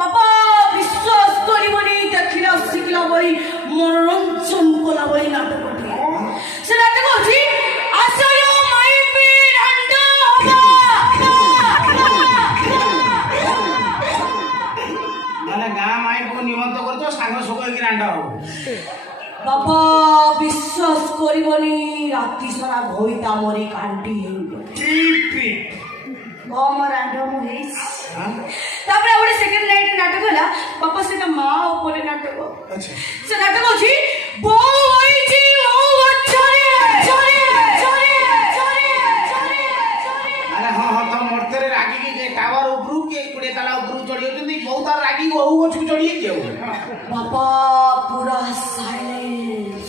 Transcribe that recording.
বাবা বিশ্বাস করিবনি দেখিলা শিখিলা বই মনোরঞ্জন কলা বই নাটকটি সে নাটক হচ্ছে আশয় মাইপি রান্ড মানে গাঁ মাইপକୁ ନିମନ୍ତ୍ରଣ କରୁଛ ସାଙ୍ଗ ସୁଖ ହେଇକି ରାଣ୍ଡ ହବ বাবা বিশ্বাস করিবনি রাতি সারা ঘইতা মরি কান্টি ঠিক কম রান্ড মু হেইছি তারপরে ওরে সেকেন্ড নাইট নাটক হলা বাবা সেটা মা উপরে নাটক আচ্ছা সে নাটক হচ্ছে বউ হইছি বউ গছরে চরে চরে চরে চরে আরে হ্যাঁ হ্যাঁ তো মর্তেরে রাগিକି যে টাওয়ার উপରୁ କି 20 ତାଲା ଉପରୁ ଚଢି ଯାଉଛନ୍ତି ବହୁତ ତାର ରାଗିକି ଓହୁ ଗଛକୁ ଚଢି ଯାଇଛି ଆଉ বাবা পুরা সাইলেন্স